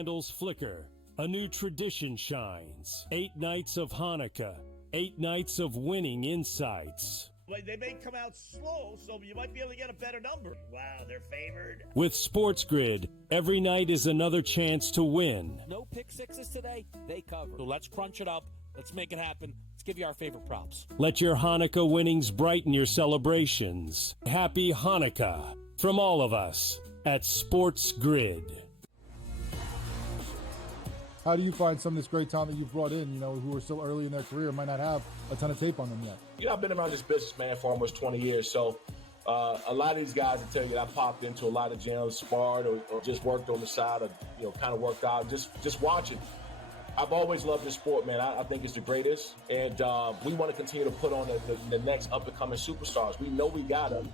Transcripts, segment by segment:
Candles flicker. A new tradition shines. 8 nights of Hanukkah. 8 nights of winning insights. They may come out slow, so you might be able to get a better number. Wow, they're favored. With SportsGrid, every night is another chance to win. No pick sixes today, they cover. So let's crunch it up. Let's make it happen. Let's give you our favorite props. Let your Hanukkah winnings brighten your celebrations. Happy Hanukkah from all of us at SportsGrid. How do you find some of this great talent that you've brought in, who are still early in their career, might not have a ton of tape on them yet? I've been around this business, man, for almost 20 years. So a lot of these guys will tell you that I popped into a lot of gyms, sparred or just worked on the side or, kind of worked out, just watching. I've always loved this sport, man. I think it's the greatest. And we want to continue to put on the next up-and-coming superstars. We know we got them.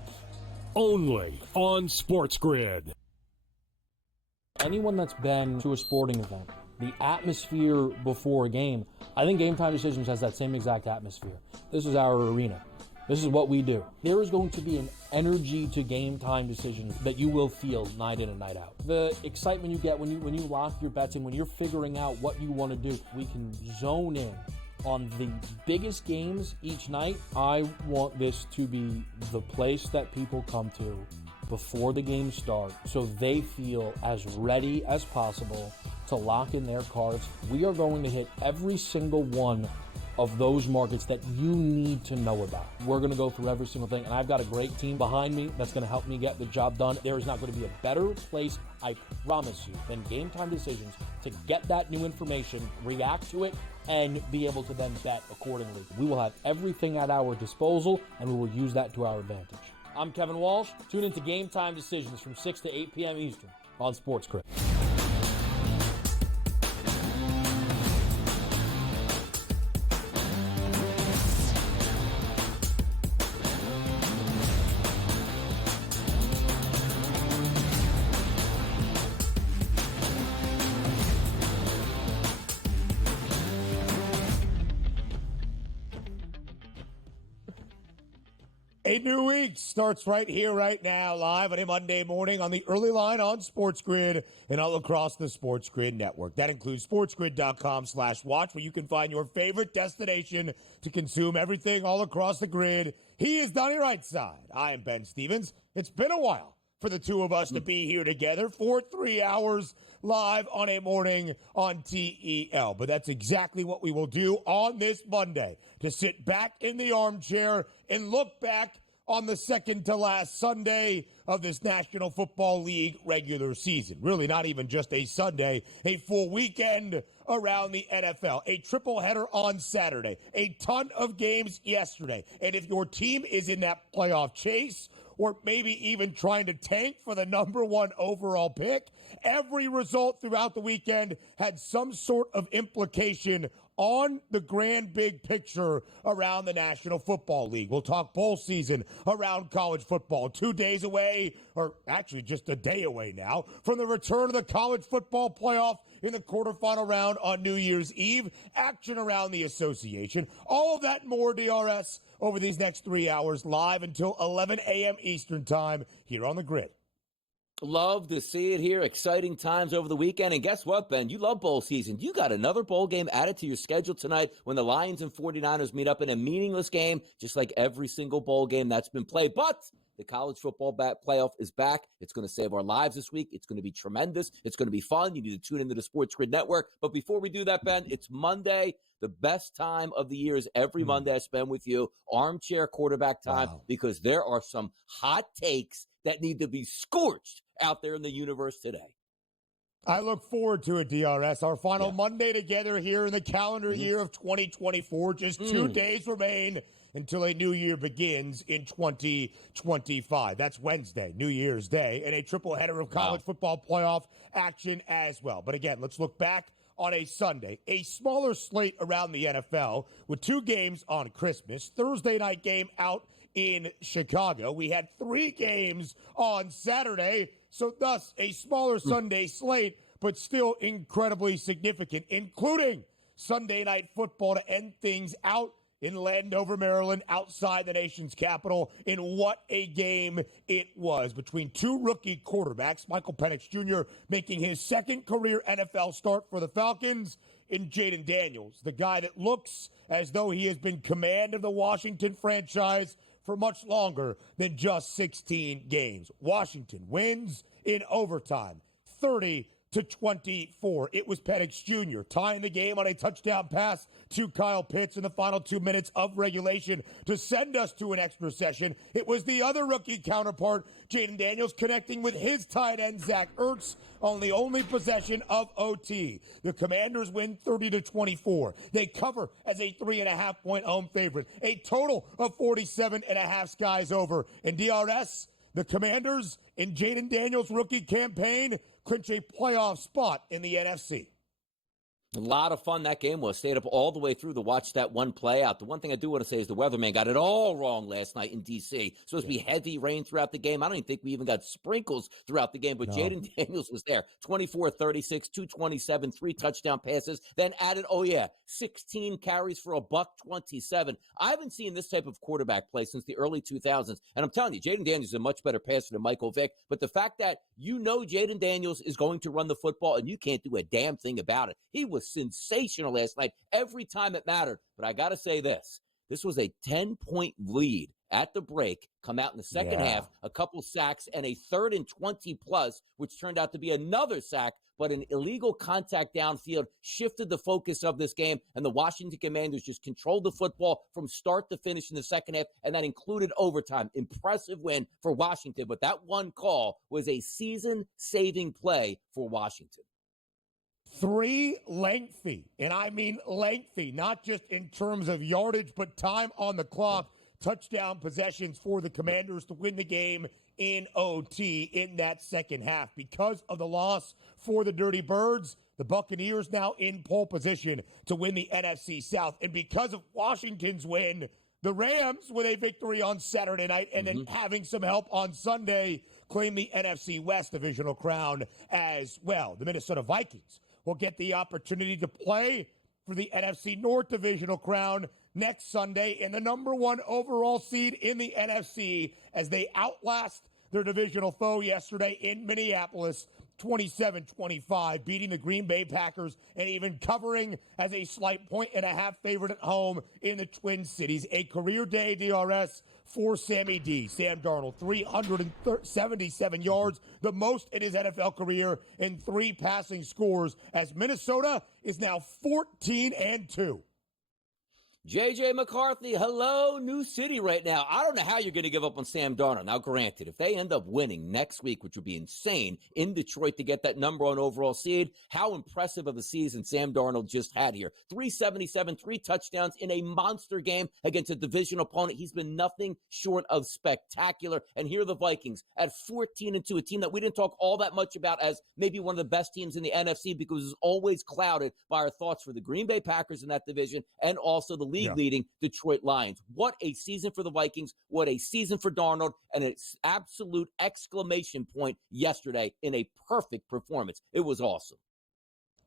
Only on SportsGrid. Anyone that's been to a sporting event, the atmosphere before a game, I think Game Time Decisions has that same exact atmosphere. This is our arena. This is what we do. There is going to be an energy to Game Time Decisions that you will feel night in and night out. The excitement you get when you lock your bets in, when you're figuring out what you want to do, we can zone in on the biggest games each night. I want this to be the place that people come to before the games start so they feel as ready as possible to lock in their cards. We are going to hit every single one of those markets that you need to know about. We're going to go through every single thing, and I've got a great team behind me that's going to help me get the job done. There is not going to be a better place, I promise you, than Game Time Decisions to get that new information, react to it, and be able to then bet accordingly. We will have everything at our disposal, and we will use that to our advantage. I'm Kevin Walsh. Tune into Game Time Decisions from 6 to 8 p.m. Eastern on SportsGrid. A new week starts right here, right now, live on a Monday morning on the early line on SportsGrid and all across the SportsGrid network. That includes sportsgrid.com/watch, where you can find your favorite destination to consume everything all across the grid. He is Donnie Rightside. I am Ben Stevens. It's been a while for the two of us to be here together for 3 hours live on a morning on TEL. But that's exactly what we will do on this Monday, to sit back in the armchair and look back on the second to last Sunday of this National Football League regular season. Really not even just a Sunday, a full weekend around the NFL. A triple header on Saturday, a ton of games yesterday. And if your team is in that playoff chase, or maybe even trying to tank for the number one overall pick, every result throughout the weekend had some sort of implication on the grand big picture around the National Football League. We'll talk bowl season around college football. 2 days away, or actually just a day away now, from the return of the college football playoff in the quarterfinal round on New Year's Eve. Action around the association. All of that and more, DRS, over these next 3 hours, live until 11 a.m. Eastern time here on the Grid. Love to see it here. Exciting times over the weekend. And guess what, Ben? You love bowl season. You got another bowl game added to your schedule tonight when the Lions and 49ers meet up in a meaningless game, just like every single bowl game that's been played. But the college football playoff is back. It's going to save our lives this week. It's going to be tremendous. It's going to be fun. You need to tune into the Sports Grid Network. But before we do that, Ben, it's Monday. The best time of the year is every Monday I spend with you, armchair quarterback time, because there are some hot takes that need to be scorched out there in the universe today. I look forward to it, DRS. Our final Monday together here in the calendar year of 2024. Just 2 days remain until a new year begins in 2025. That's Wednesday, New Year's Day, and a triple header of college football playoff action as well. But again, let's look back on a Sunday, a smaller slate around the NFL with 2 games on Christmas, Thursday night game out in Chicago. We had 3 games on Saturday, so thus a smaller Sunday slate, but still incredibly significant, including Sunday night football to end things out in Landover, Maryland, outside the nation's capital. And what a game it was between two rookie quarterbacks, Michael Penix Jr. making his second career NFL start for the Falcons, and Jaden Daniels, the guy that looks as though he has been command of the Washington franchise for much longer than just 16 games. Washington wins in overtime, 30-24. It was Penix Jr. tying the game on a touchdown pass to Kyle Pitts in the final 2 minutes of regulation to send us to an extra session. It was the other rookie counterpart, Jaden Daniels, connecting with his tight end, Zach Ertz, on the only possession of OT. The Commanders win 30-24. They cover as a 3.5-point home favorite. A total of 47.5 skies over. And DRS, the Commanders in Jaden Daniels' rookie campaign clinch a playoff spot in the NFC. A lot of fun that game was. Stayed up all the way through to watch that one play out. The one thing I do want to say is the weatherman got it all wrong last night in D.C. Supposed to be heavy rain throughout the game. I don't even think we even got sprinkles throughout the game, but Jaden Daniels was there. 24-36, 227, 3 touchdown passes, then added, 16 carries for $127. I haven't seen this type of quarterback play since the early 2000s, and I'm telling you, Jaden Daniels is a much better passer than Michael Vick, but the fact that you know Jaden Daniels is going to run the football and you can't do a damn thing about it. He was sensational last night every time it mattered. But I got to say this was a 10-point lead at the break, come out in the second half, a couple sacks, and a 3rd and 20 plus, which turned out to be another sack, but an illegal contact downfield shifted the focus of this game, and the Washington Commanders just controlled the football from start to finish in the second half, and that included overtime. Impressive win for Washington, but that one call was a season-saving play for Washington. 3 lengthy, and I mean lengthy, not just in terms of yardage, but time on the clock, touchdown possessions for the Commanders to win the game in OT in that second half. Because of the loss for the Dirty Birds, the Buccaneers now in pole position to win the NFC South. And because of Washington's win, the Rams, with a victory on Saturday night and then having some help on Sunday, claim the NFC West divisional crown as well. The Minnesota Vikings will get the opportunity to play for the NFC North divisional crown next Sunday and the number 1 overall seed in the NFC as they outlast their divisional foe yesterday in Minneapolis, 27-25, beating the Green Bay Packers and even covering as a slight 1.5 favorite at home in the Twin Cities. A career day, DRS, for Sammy D. Sam Darnold, 377 yards, the most in his NFL career, and 3 passing scores as Minnesota is now 14-2. J.J. McCarthy, hello, new city right now. I don't know how you're going to give up on Sam Darnold. Now, granted, if they end up winning next week, which would be insane, in Detroit to get that number 1 overall seed, how impressive of a season Sam Darnold just had here. 377, 3 touchdowns in a monster game against a division opponent. He's been nothing short of spectacular. And here are the Vikings at 14-2, a team that we didn't talk all that much about as maybe one of the best teams in the NFC because it's always clouded by our thoughts for the Green Bay Packers in that division and also the league-leading Detroit Lions. What a season for the Vikings. What a season for Darnold. And an absolute exclamation point yesterday in a perfect performance. It was awesome.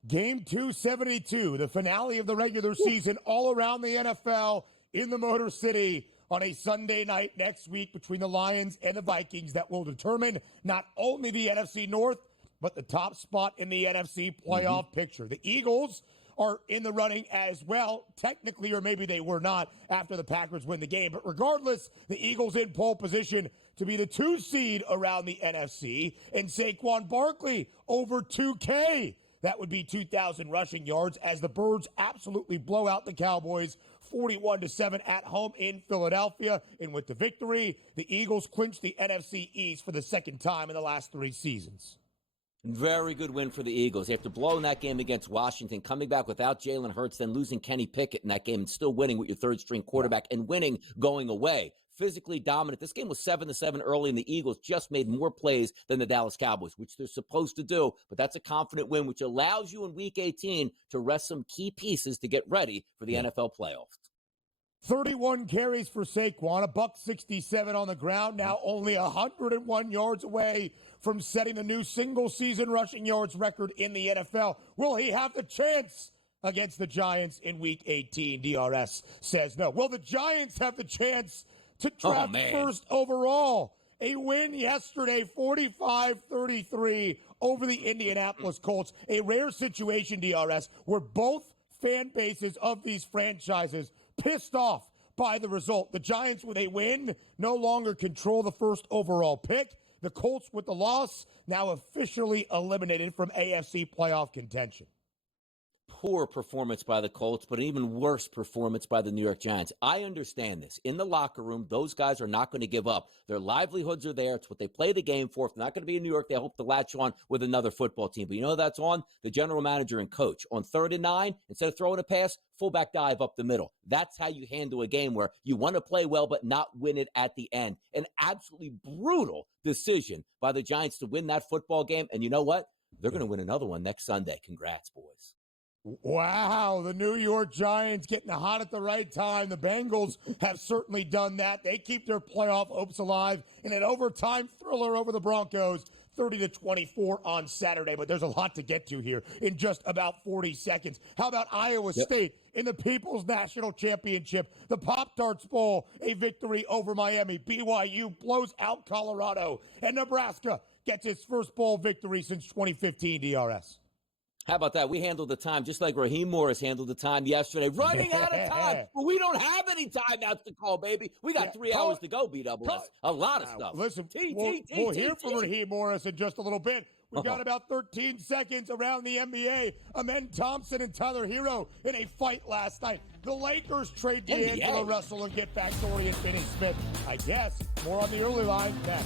Game 272, the finale of the regular season all around the NFL in the Motor City on a Sunday night next week between the Lions and the Vikings that will determine not only the NFC North, but the top spot in the NFC playoff picture. The Eagles are in the running as well, technically, or maybe they were not after the Packers win the game. But regardless, the Eagles in pole position to be the 2 seed around the NFC, and Saquon Barkley over 2K. That would be 2,000 rushing yards as the Birds absolutely blow out the Cowboys 41-7 at home in Philadelphia. And with the victory, the Eagles clinch the NFC East for the second time in the last 3 seasons. Very good win for the Eagles. After blowing that game against Washington, coming back without Jalen Hurts, then losing Kenny Pickett in that game and still winning with your 3rd-string quarterback and winning going away. Physically dominant. This game was 7-7 early, and the Eagles just made more plays than the Dallas Cowboys, which they're supposed to do. But that's a confident win, which allows you in Week 18 to rest some key pieces to get ready for the NFL playoffs. 31 carries for Saquon, $167 on the ground, now only 101 yards away from setting a new single-season rushing yards record in the NFL. Will he have the chance against the Giants in Week 18? DRS says no. Well, the Giants have the chance to draft first overall. A win yesterday, 45-33 over the Indianapolis Colts. A rare situation, DRS, where both fan bases of these franchises pissed off by the result. The Giants, with a win, no longer control the first overall pick. The Colts, with the loss, now officially eliminated from AFC playoff contention. Poor performance by the Colts, but an even worse performance by the New York Giants. I understand this. In the locker room, those guys are not going to give up. Their livelihoods are there. It's what they play the game for. If they're not going to be in New York, they hope to latch on with another football team. But you know that's on? The general manager and coach. On 3rd and 9, instead of throwing a pass, fullback dive up the middle. That's how you handle a game where you want to play well but not win it at the end. An absolutely brutal decision by the Giants to win that football game. And you know what? They're going to win another one next Sunday. Congrats, boys. Wow, the New York Giants getting hot at the right time. The Bengals have certainly done that. They keep their playoff hopes alive in an overtime thriller over the Broncos, 30-24 on Saturday. But there's a lot to get to here in just about 40 seconds. How about Iowa State in the People's National Championship? The Pop-Tarts Bowl, a victory over Miami. BYU blows out Colorado. And Nebraska gets its first bowl victory since 2015, DRS. How about that? We handled the time just like Raheem Morris handled the time yesterday. Running out of time. Well, we don't have any timeouts to call, baby. We got 3 hours to go, BWS. A lot of stuff. Listen, we'll hear from Raheem Morris in just a little bit. We've got about 13 seconds around the NBA. Amen Thompson and Tyler Hero in a fight last night. The Lakers trade D'Angelo Russell and get back Dorian Finney-Smith. I guess more on the early line next.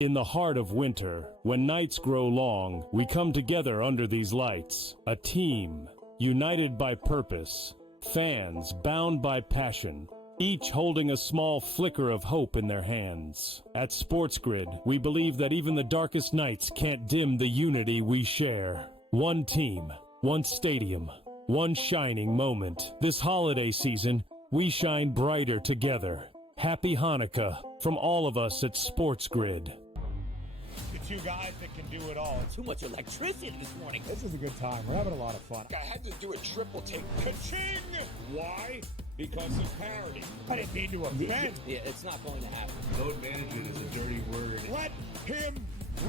In the heart of winter, when nights grow long, we come together under these lights. A team, united by purpose. Fans, bound by passion. Each holding a small flicker of hope in their hands. At SportsGrid, we believe that even the darkest nights can't dim the unity we share. One team, one stadium, one shining moment. This holiday season, we shine brighter together. Happy Hanukkah from all of us at SportsGrid. Two guys that can do it all. Too much electricity this morning. This is a good time. We're having a lot of fun. I had to do a triple take. Ka-ching! Why? Because of parody. I didn't mean to offend. Yeah, it's not going to happen. Load management is a dirty word. Let him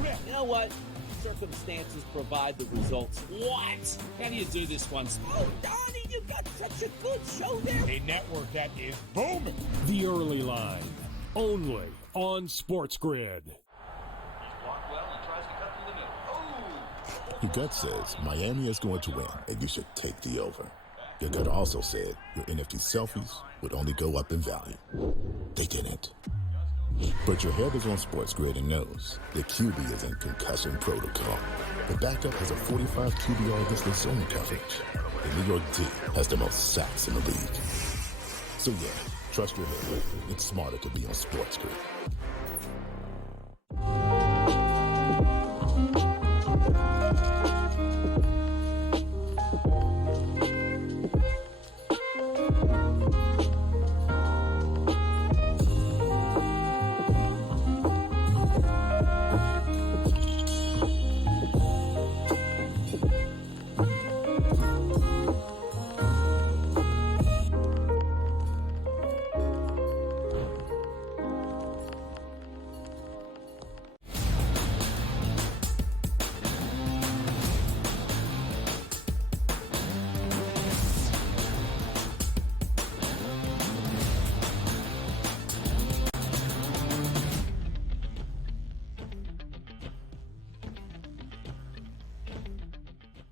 rip. You know what? Circumstances provide the results. What? How do you do this one? Oh, Donnie, you got such a good show there. A network that is booming. The Early Line, only on SportsGrid. Your gut says Miami is going to win, and you should take the over. Your gut also said your NFT selfies would only go up in value. They didn't. But your head is on SportsGrid and knows the QB is in concussion protocol. The backup has a 45 QBR against the zone coverage. The New York D has the most sacks in the league. So yeah, trust your head. It's smarter to be on SportsGrid.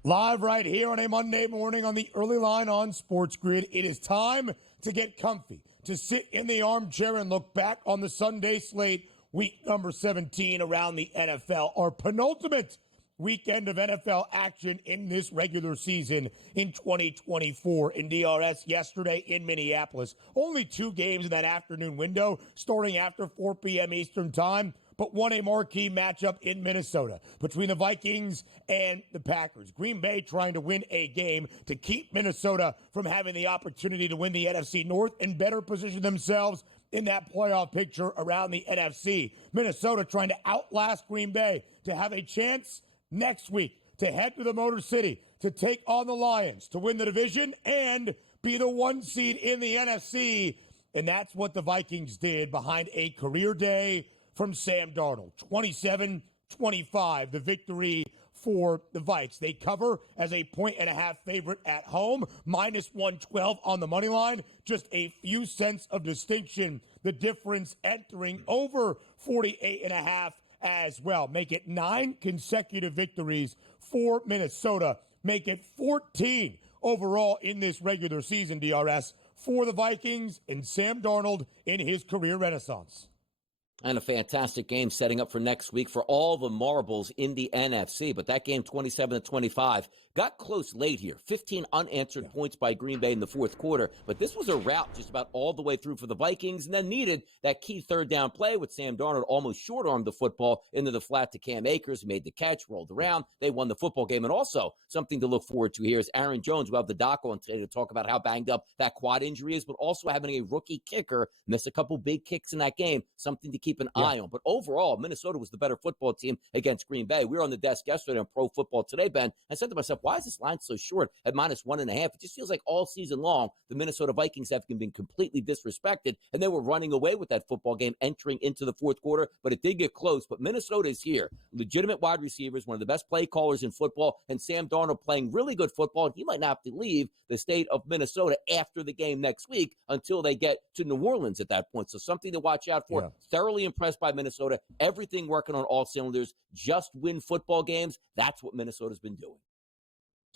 Live right here on a Monday morning on the Early Line on SportsGrid. It is time to get comfy, to sit in the armchair and look back on the Sunday slate, week number 17 around the NFL, our penultimate weekend of NFL action in this regular season in 2024. In DRS yesterday in Minneapolis, only 2 games in that afternoon window, starting after 4 p.m. Eastern time. but won a marquee matchup in Minnesota between the Vikings and the Packers. Green Bay trying to win a game to keep Minnesota from having the opportunity to win the NFC North and better position themselves in that playoff picture around the NFC. Minnesota trying to outlast Green Bay to have a chance next week to head to the Motor City to take on the Lions to win the division and be the 1 seed in the NFC. And that's what the Vikings did behind a career day from Sam Darnold. 27-25, the victory for the Vikes. They cover as a 1.5 favorite at home, minus 112 on the money line. Just a few cents of distinction. The difference entering over 48.5 as well. Make it 9 consecutive victories for Minnesota. Make it 14 overall in this regular season, DRS, for the Vikings and Sam Darnold in his career renaissance. And a fantastic game setting up for next week for all the marbles in the NFC. But that game, 27-25, got close late here. 15 unanswered points by Green Bay in the fourth quarter. But this was a rout just about all the way through for the Vikings, and then needed that key third down play with Sam Darnold almost short-armed the football into the flat to Cam Akers, made the catch, rolled around. They won the football game. And also, something to look forward to here is Aaron Jones. We'll have the doc on today to talk about how banged up that quad injury is, but also having a rookie kicker miss a couple big kicks in that game, something to keep an eye on. But overall, Minnesota was the better football team against Green Bay. We were on the desk yesterday on Pro Football Today, Ben. I said to myself, why is this line so short at minus 1.5? It just feels like all season long, the Minnesota Vikings have been completely disrespected, and they were running away with that football game entering into the fourth quarter, but it did get close. But Minnesota is here. Legitimate wide receivers, one of the best play callers in football, and Sam Darnold playing really good football. He might not have to leave the state of Minnesota after the game next week until they get to New Orleans at that point. So something to watch out for. Thoroughly impressed by Minnesota. Everything working on all cylinders. Just win football games. That's what Minnesota's been doing.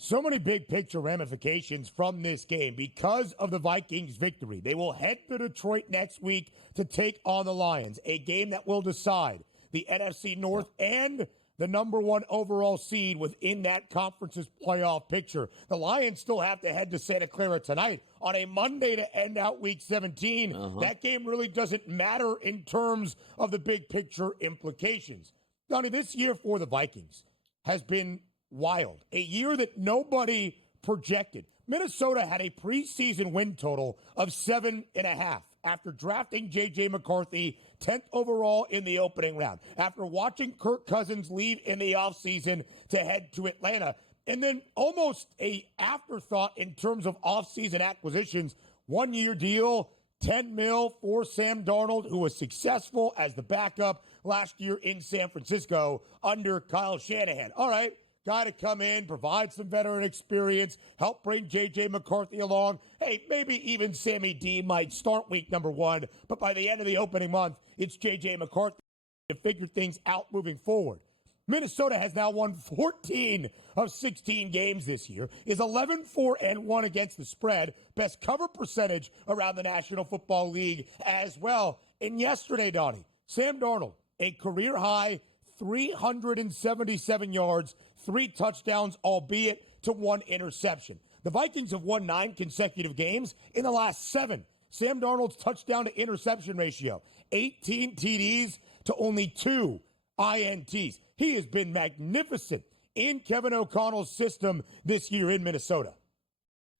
So many big picture ramifications from this game because of the Vikings' victory. They will head to Detroit next week to take on the Lions, a game that will decide the NFC North and the number 1 overall seed within that conference's playoff picture. The Lions still have to head to Santa Clara tonight on a Monday to end out Week 17. That game really doesn't matter in terms of the big picture implications. Donnie, this year for the Vikings has been wild. A year that nobody projected. Minnesota had a preseason win total of 7.5 after drafting J.J. McCarthy 10th overall in the opening round, after watching Kirk Cousins leave in the offseason to head to Atlanta, and then almost a afterthought in terms of offseason acquisitions. 1-year deal, $10 million for Sam Darnold, who was successful as the backup last year in San Francisco under Kyle Shanahan. All right, guy to come in, provide some veteran experience, help bring J.J. McCarthy along. Hey, maybe even Sammy D might start week number 1, but by the end of the opening month, it's J.J. McCarthy to figure things out moving forward. Minnesota has now won 14 of 16 games this year, is 11-4-1 against the spread, best cover percentage around the National Football League as well. And yesterday, Donnie, Sam Darnold, a career-high 377 yards, 3 touchdowns, albeit to 1 interception. The Vikings have won 9 consecutive games. In the last 7, Sam Darnold's touchdown to interception ratio, 18 TDs to only 2 INTs. He has been magnificent in Kevin O'Connell's system this year in Minnesota.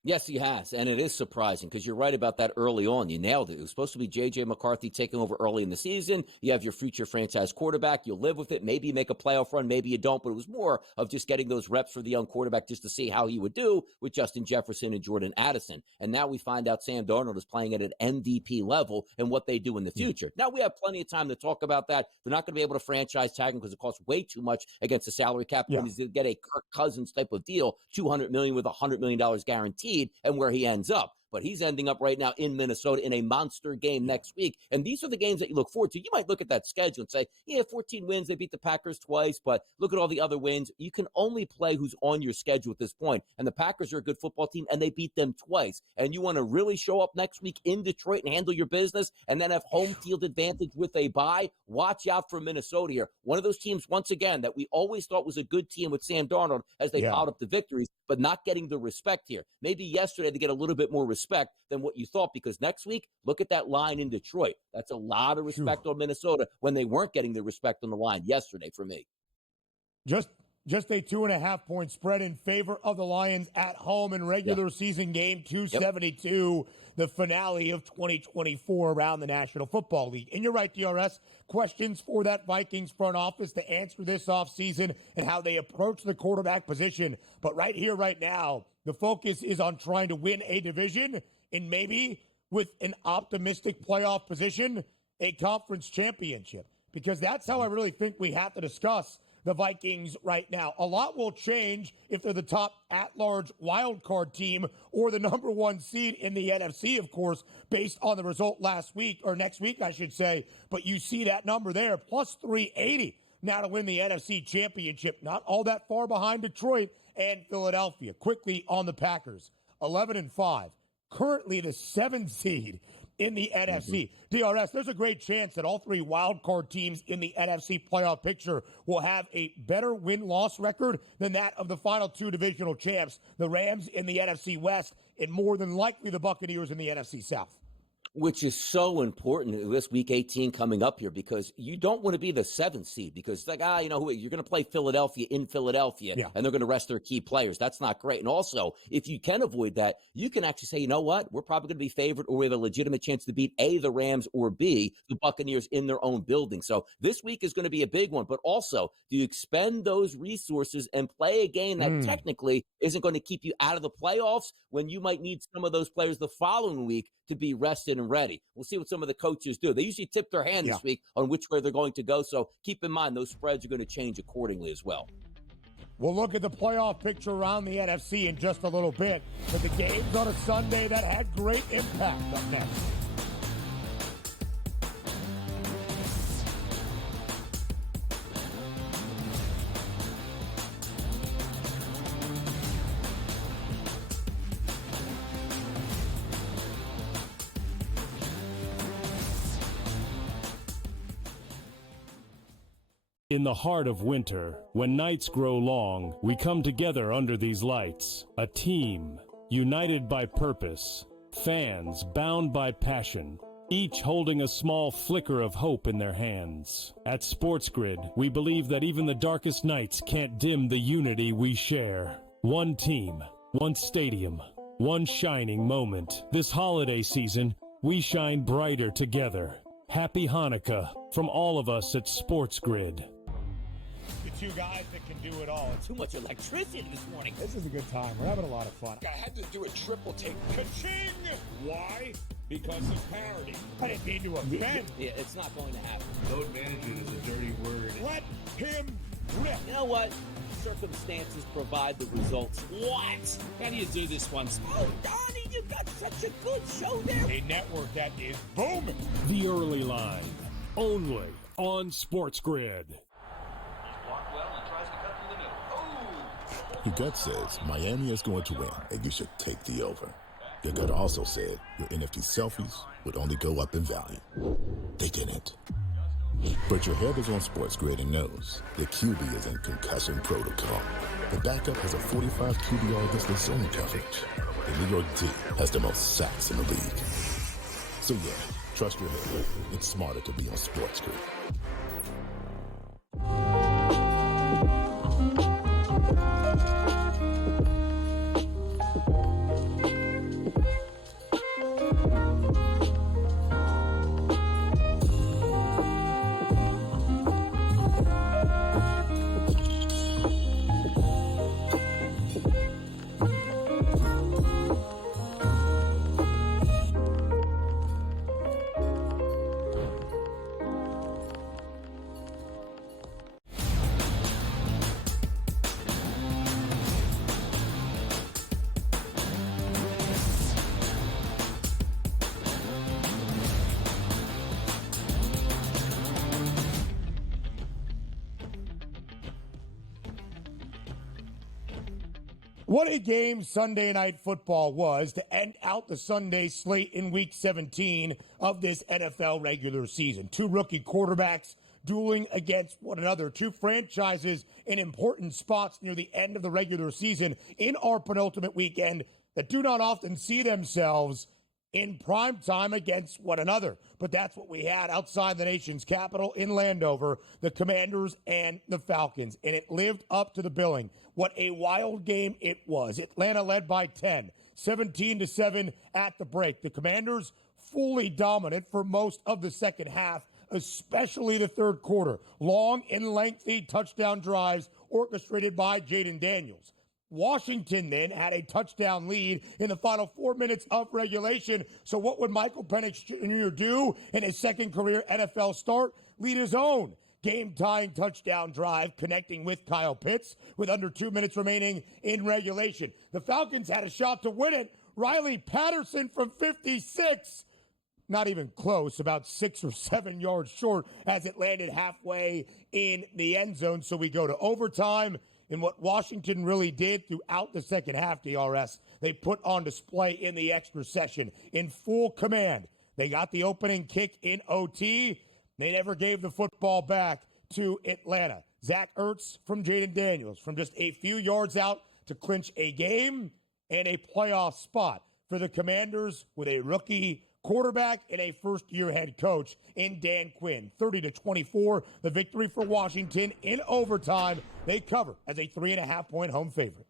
Yes, he has, and it is surprising because you're right about that early on. You nailed it. It was supposed to be J.J. McCarthy taking over early in the season. You have your future franchise quarterback. You'll live with it. Maybe you make a playoff run, maybe you don't, but it was more of just getting those reps for the young quarterback just to see how he would do with Justin Jefferson and Jordan Addison. And now we find out Sam Darnold is playing at an MVP level and what they do in the future. Now, we have plenty of time to talk about that. They're not going to be able to franchise tag him because it costs way too much against the salary cap. When he's going to get a Kirk Cousins type of deal, $200 million with $100 million guaranteed, and where he ends up. But he's ending up right now in Minnesota in a monster game next week. And these are the games that you look forward to. You might look at that schedule and say, yeah, 14 wins. They beat the Packers twice, but look at all the other wins. You can only play who's on your schedule at this point. And the Packers are a good football team, and they beat them twice. And you want to really show up next week in Detroit and handle your business and then have home field advantage with a bye. Watch out for Minnesota here. One of those teams, once again, that we always thought was a good team with Sam Darnold as they piled up the victories. but not getting the respect here. Maybe yesterday they get a little bit more respect than what you thought, because next week, look at that line in Detroit. That's a lot of respect on Minnesota when they weren't getting the respect on the line yesterday for me. Just a 2.5-point spread in favor of the Lions at home in regular season game 272, the finale of 2024 around the National Football League. And you're right, DRS, questions for that Vikings front office to answer this offseason and how they approach the quarterback position. But right here, right now, the focus is on trying to win a division and maybe with an optimistic playoff position, a conference championship. Because that's how I really think we have to discuss the Vikings right now. A lot will change if they're the top at-large wild card team or the number one seed in the NFC, of course, based on the result last week, or next week, I should say. But you see that number there, plus 380 now to win the NFC Championship. Not all that far behind Detroit and Philadelphia. Quickly on the Packers, 11-5. Currently the 7th seed in the NFC. DRS, there's a great chance that all three wild card teams in the NFC playoff picture will have a better win-loss record than that of the final two divisional champs, the Rams in the NFC West, and more than likely the Buccaneers in the NFC South. Which is so important this week 18 coming up here, because you don't want to be the 7th seed, because like, you're going to play Philadelphia in Philadelphia and they're going to rest their key players. That's not great. And also, if you can avoid that, you can actually say, you know what, we're probably going to be favored, or we have a legitimate chance to beat A, the Rams, or B, the Buccaneers in their own building. So this week is going to be a big one. But also, do you expend those resources and play a game that technically isn't going to keep you out of the playoffs when you might need some of those players the following week to be rested and ready? We'll see what some of the coaches do. They usually tip their hand this week on which way they're going to go. So keep in mind, those spreads are going to change accordingly as well. We'll look at the playoff picture around the NFC in just a little bit. But the games on a Sunday that had great impact up next. In the heart of winter, when nights grow long, we come together under these lights. A team, united by purpose. Fans, bound by passion. Each holding a small flicker of hope in their hands. At SportsGrid, we believe that even the darkest nights can't dim the unity we share. One team, one stadium, one shining moment. This holiday season, we shine brighter together. Happy Hanukkah from all of us at SportsGrid. The two guys that can do it all. Too much electricity this morning. This is a good time. We're having a lot of fun. I had to do a triple take. Ka-ching! Why? Because of parity. I didn't mean to offend. Yeah, it's not going to happen. Load management is a dirty word. Let him rip. You know what? Circumstances provide the results. What? How do you do this one? Oh, Donnie, you got such a good show there. A network that is booming. The Early Line, only on SportsGrid. Your gut says Miami is going to win, and you should take the over. Your gut also said your NFT selfies would only go up in value. They didn't. But your head is on SportsGrid and knows the QB is in concussion protocol. The backup has a 45 QBR against the zone coverage. The New York D has the most sacks in the league. So yeah, trust your head. It's smarter to be on SportsGrid. What a game Sunday Night Football was to end out the Sunday slate in Week 17 of this NFL regular season. Two rookie quarterbacks dueling against one another. Two franchises in important spots near the end of the regular season in our penultimate weekend that do not often see themselves in prime time against one another. But that's what we had outside the nation's capital in Landover, the Commanders and the Falcons. And it lived up to the billing. What a wild game it was. Atlanta led by 10, 17-7 at the break. The Commanders fully dominant for most of the second half, especially the third quarter. Long and lengthy touchdown drives orchestrated by Jaden Daniels. Washington then had a touchdown lead in the final 4 minutes of regulation. So what would Michael Penix Jr. do in his second career NFL start? Lead his own game-tying touchdown drive, connecting with Kyle Pitts with under 2 minutes remaining in regulation. The Falcons had a shot to win it. Riley Patterson from 56. Not even close, about 6 or 7 yards short as it landed halfway in the end zone. So we go to overtime. And what Washington really did throughout the second half, DRS, they put on display in the extra session in full command. They got the opening kick in OT. They never gave the football back to Atlanta. Zach Ertz from Jaden Daniels from just a few yards out to clinch a game and a playoff spot for the Commanders with a rookie quarterback and a first-year head coach in Dan Quinn. 30-24, the victory for Washington in overtime. They cover as a 3.5-point home favorite.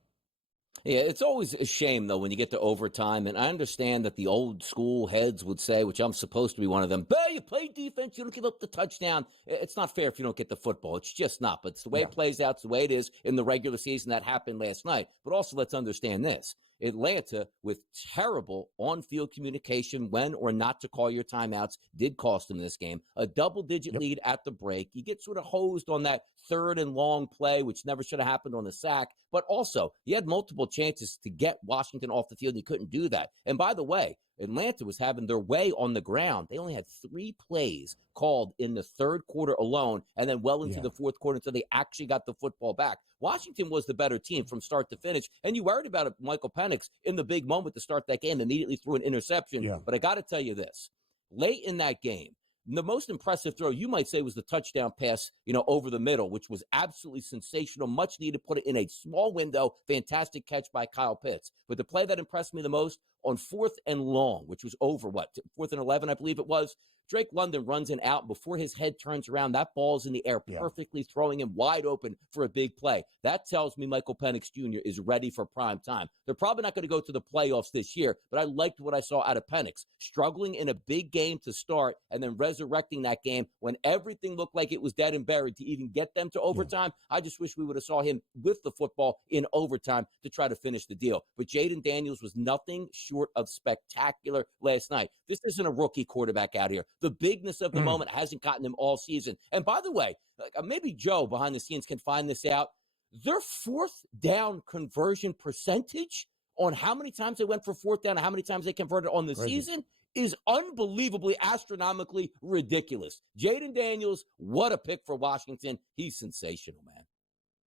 Yeah, it's always a shame, though, when you get to overtime. And I understand that the old school heads would say, which I'm supposed to be one of them, but you play defense, you don't give up the touchdown. It's not fair if you don't get the football. It's just not. But it's the way it plays out. It's the way it is in the regular season. That happened last night. But also, let's understand this. Atlanta, with terrible on-field communication, when or not to call your timeouts, did cost them this game. A double-digit lead at the break. You get sort of hosed on that third and long play, which never should have happened on the sack. But also, you had multiple chances to get Washington off the field, and you couldn't do that. And by the way, Atlanta was having their way on the ground. They only had 3 plays called in the third quarter alone, and then well into the fourth quarter until they actually got the football back. Washington was the better team from start to finish, and you worried about it, Michael Penix in the big moment to start that game, immediately threw an interception. But I got to tell you this, late in that game, the most impressive throw, you might say, was the touchdown pass, over the middle, which was absolutely sensational, much needed, put it in a small window, fantastic catch by Kyle Pitts. But the play that impressed me the most, on 4th and long, which was over, 4th and 11, I believe it was, Drake London runs an out before his head turns around. That ball's in the air, perfectly throwing him wide open for a big play. That tells me Michael Penix Jr. is ready for prime time. They're probably not going to go to the playoffs this year, but I liked what I saw out of Penix. Struggling in a big game to start and then resurrecting that game when everything looked like it was dead and buried to even get them to overtime. I just wish we would have saw him with the football in overtime to try to finish the deal. But Jaden Daniels was nothing short of spectacular last night. This isn't a rookie quarterback out here. The bigness of the moment hasn't gotten him all season. And by the way, maybe Joe behind the scenes can find this out. Their 4th down conversion percentage on how many times they went for 4th down and how many times they converted on the season is unbelievably, astronomically ridiculous. Jaden Daniels, what a pick for Washington. He's sensational, man.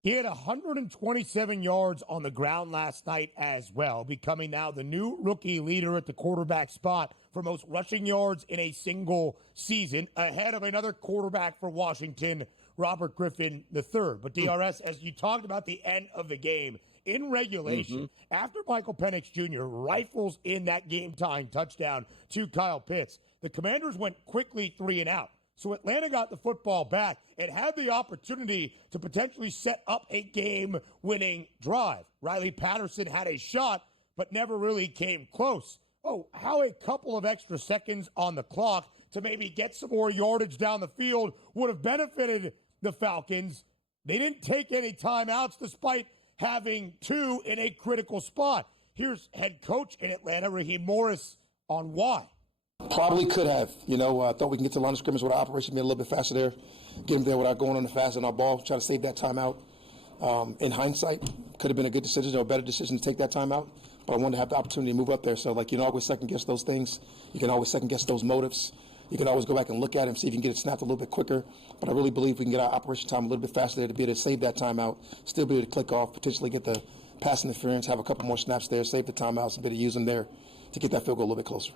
He had 127 yards on the ground last night as well, becoming now the new rookie leader at the quarterback spot for most rushing yards in a single season, ahead of another quarterback for Washington, Robert Griffin III. But DRS, as you talked about the end of the game, in regulation, after Michael Penix Jr. rifles in that game-tying touchdown to Kyle Pitts, the Commanders went quickly 3 and out. So Atlanta got the football back and had the opportunity to potentially set up a game-winning drive. Riley Patterson had a shot, but never really came close. Oh, how a couple of extra seconds on the clock to maybe get some more yardage down the field would have benefited the Falcons. They didn't take any timeouts despite having 2 in a critical spot. Here's head coach in Atlanta, Raheem Morris, on why. Probably could have. I thought we can get to the line of scrimmage with our operation, be a little bit faster there, get them there without going on the fast on our ball, try to save that timeout. In hindsight, could have been a good decision or a better decision to take that timeout, but I wanted to have the opportunity to move up there. So, you can always second-guess those things. You can always second-guess those motives. You can always go back and look at it and see if you can get it snapped a little bit quicker. But I really believe we can get our operation time a little bit faster there to be able to save that timeout, still be able to click off, potentially get the pass interference, have a couple more snaps there, save the timeouts, and be able to use them there to get that field goal a little bit closer.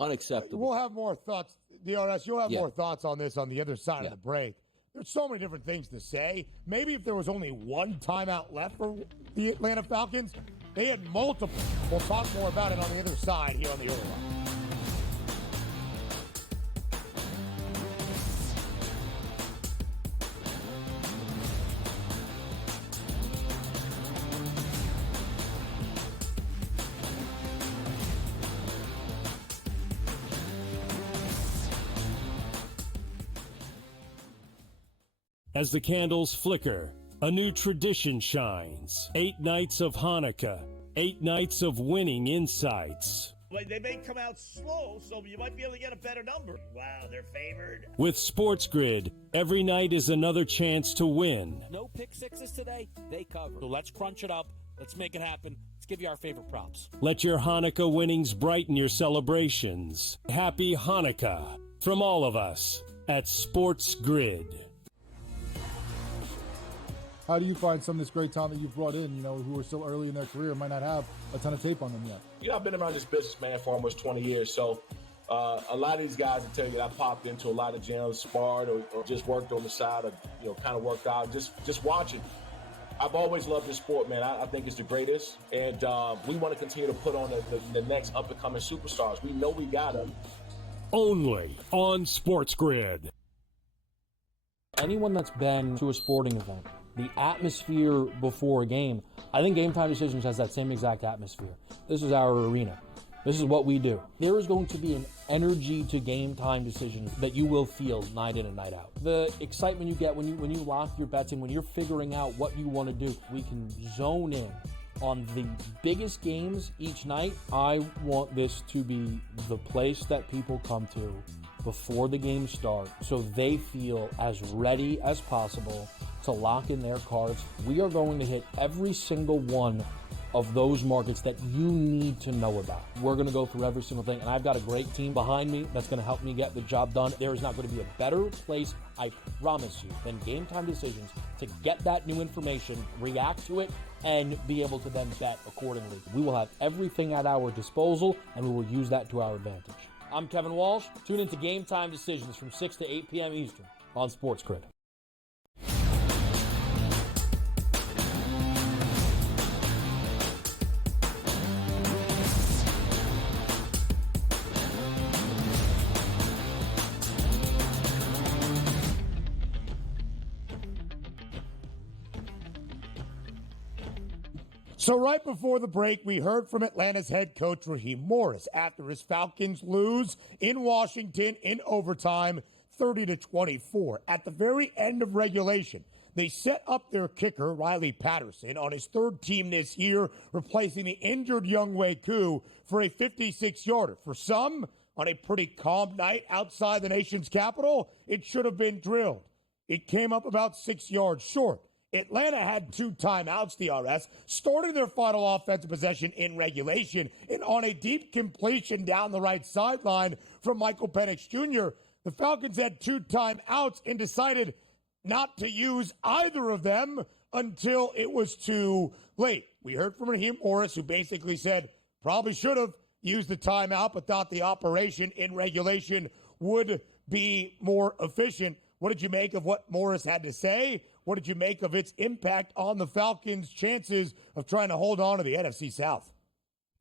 Unacceptable. We'll have more thoughts, DRS. You'll have more thoughts on this on the other side of the break. There's so many different things to say. Maybe if there was only one timeout left for the Atlanta Falcons, they had multiple. We'll talk more about it on the other side here on the early line. As the candles flicker, a new tradition shines. 8 nights of Hanukkah, 8 nights of winning insights. Like, they may come out slow, so you might be able to get a better number. Wow, they're favored. With SportsGrid, every night is another chance to win. No pick sixes today, they cover. So let's crunch it up. Let's make it happen. Let's give you our favorite props. Let your Hanukkah winnings brighten your celebrations. Happy Hanukkah from all of us at SportsGrid. How do you find some of this great talent that you've brought in, who are still early in their career, might not have a ton of tape on them yet? I've been around this business, man, for almost 20 years. So a lot of these guys will tell you that I popped into a lot of gyms, sparred or just worked on the side or, kind of worked out, just watching. I've always loved this sport, man. I think it's the greatest. And we want to continue to put on the next up-and-coming superstars. We know we got them. Only on SportsGrid. Anyone that's been to a sporting event, the atmosphere before a game, I think Game Time Decisions has that same exact atmosphere. This is our arena. This is what we do. There is going to be an energy to Game Time Decisions that you will feel night in and night out. The excitement you get when you lock your bets in, when you're figuring out what you want to do, we can zone in on the biggest games each night. I want this to be the place that people come to before the games start so they feel as ready as possible to lock in their cards. We are going to hit every single one of those markets that you need to know about. We're going to go through every single thing, and I've got a great team behind me that's going to help me get the job done. There is not going to be a better place, I promise you, than Game Time Decisions to get that new information, react to it, and be able to then bet accordingly. We will have everything at our disposal, and we will use that to our advantage. I'm Kevin Walsh. Tune into Game Time Decisions from 6 to 8 p.m. Eastern on SportsGrid. So right before the break, we heard from Atlanta's head coach Raheem Morris after his Falcons lose in Washington in overtime, 30-24. At the very end of regulation, they set up their kicker, Riley Patterson, on his third team this year, replacing the injured Younghoe Koo for a 56-yarder. For some, on a pretty calm night outside the nation's capital, it should have been drilled. It came up about 6 yards short. Atlanta had 2 timeouts, DRS, starting their final offensive possession in regulation, and on a deep completion down the right sideline from Michael Penix Jr., the Falcons had 2 timeouts and decided not to use either of them until it was too late. We heard from Raheem Morris, who basically said probably should have used the timeout, but thought the operation in regulation would be more efficient. What did you make of what Morris had to say? What did you make of its impact on the Falcons' chances of trying to hold on to the NFC South?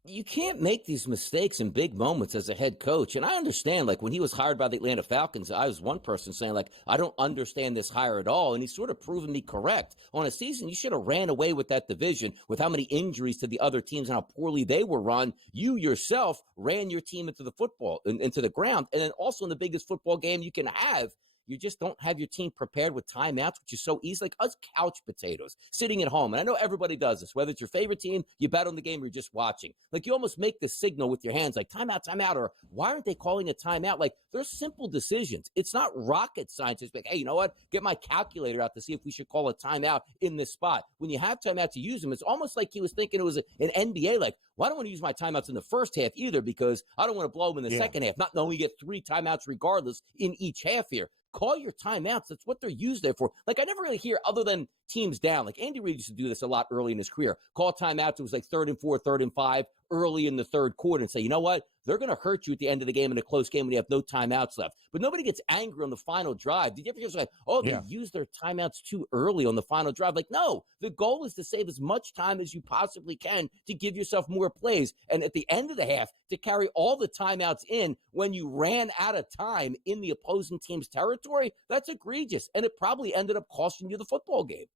You can't make these mistakes in big moments as a head coach. And I understand, like, when he was hired by the Atlanta Falcons, I was one person saying, like, I don't understand this hire at all. And he's sort of proven me correct. On a season, you should have ran away with that division with how many injuries to the other teams and how poorly they were run. You yourself ran your team into the ground. And then also in the biggest football game you can have, you just don't have your team prepared with timeouts, which is so easy. Like us couch potatoes sitting at home. And I know everybody does this, whether it's your favorite team, you bet on the game, or you're just watching. Like you almost make the signal with your hands, like timeout, or why aren't they calling a timeout? Like they're simple decisions. It's not rocket science. It's like, hey, you know what? Get my calculator out to see if we should call a timeout in this spot. When you have timeout to use them, it's almost like he was thinking it was an NBA. Like, well, I don't want to use my timeouts in the first half either because I don't want to blow them in the second half. Not knowing you get 3 timeouts regardless in each half here. Call your timeouts. That's what they're used there for. Like, I never really hear, other than teams down. Like Andy Reid used to do this a lot early in his career. Call timeouts. It was like 3rd and 4, 3rd and 5 early in the third quarter and say, you know what? They're going to hurt you at the end of the game in a close game when you have no timeouts left. But nobody gets angry on the final drive. Did you ever just like, oh, they used their timeouts too early on the final drive? Like, no, the goal is to save as much time as you possibly can to give yourself more plays. And at the end of the half, to carry all the timeouts in when you ran out of time in the opposing team's territory, that's egregious. And it probably ended up costing you the football game.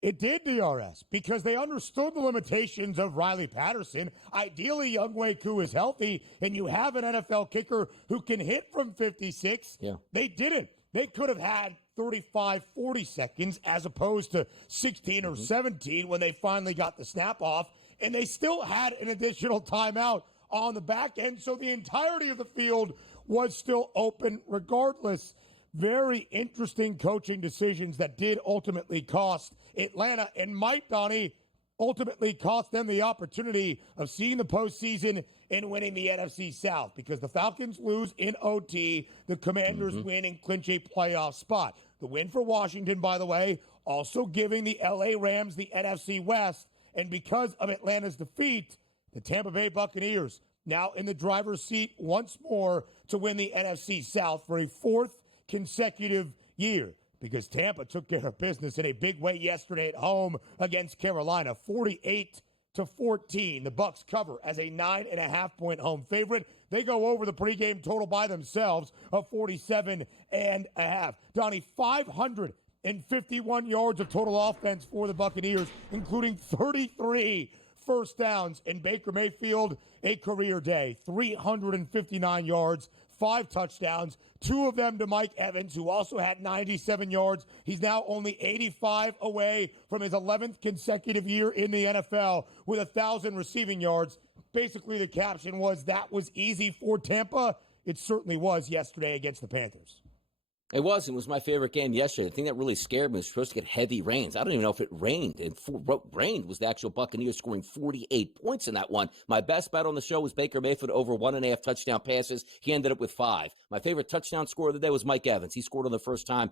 It did, DRS, because they understood the limitations of Riley Patterson. Ideally, Younghoe Koo is healthy, and you have an NFL kicker who can hit from 56. Yeah. They didn't. They could have had 35, 40 seconds as opposed to 16 or 17 when they finally got the snap off, and they still had an additional timeout on the back end, so the entirety of the field was still open regardless. Very interesting coaching decisions that did ultimately cost Atlanta and might, Donnie, ultimately cost them the opportunity of seeing the postseason and winning the NFC South, because the Falcons lose in OT, the Commanders win and clinch a playoff spot. The win for Washington, by the way, also giving the LA Rams the NFC West, and because of Atlanta's defeat, the Tampa Bay Buccaneers now in the driver's seat once more to win the NFC South for a 4th consecutive year, because Tampa took care of business in a big way yesterday at home against Carolina, 48-14. The Bucs cover as a 9.5-point home favorite. They go over the pregame total by themselves of 47.5. Donnie, 551 yards of total offense for the Buccaneers, including 33 first downs, and Baker Mayfield, a career day, 359 yards, 5 touchdowns, 2 of them to Mike Evans, who also had 97 yards. He's now only 85 away from his 11th consecutive year in the NFL with 1,000 receiving yards. Basically, the caption was, that was easy for Tampa. It certainly was yesterday against the Panthers. It was. It was my favorite game yesterday. The thing that really scared me was supposed to get heavy rains. I don't even know if it rained. And what rained was the actual Buccaneers scoring 48 points in that one. My best bet on the show was Baker Mayfield over 1.5 touchdown passes. He ended up with 5. My favorite touchdown scorer of the day was Mike Evans. He scored on the first drive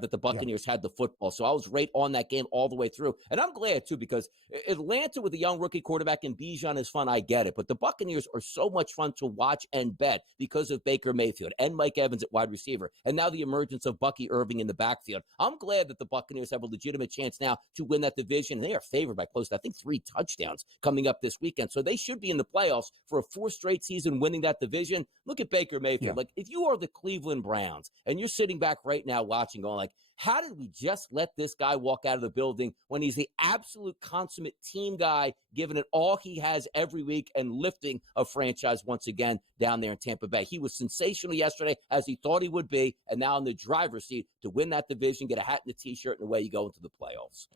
that the Buccaneers had the football. So I was right on that game all the way through. And I'm glad, too, because Atlanta with a young rookie quarterback and Bijan is fun. I get it. But the Buccaneers are so much fun to watch and bet because of Baker Mayfield and Mike Evans at wide receiver. And now the emergence of Bucky Irving in the backfield. I'm glad that the Buccaneers have a legitimate chance now to win that division. They are favored by close to, I think, 3 touchdowns coming up this weekend. So they should be in the playoffs for a 4th straight season winning that division. Look at Baker Mayfield. Yeah. Like, if you are the Cleveland Browns and you're sitting back right now watching going like, how did we just let this guy walk out of the building when he's the absolute consummate team guy, giving it all he has every week and lifting a franchise once again down there in Tampa Bay? He was sensational yesterday, as he thought he would be, and now in the driver's seat to win that division, get a hat and a T-shirt, and away you go into the playoffs.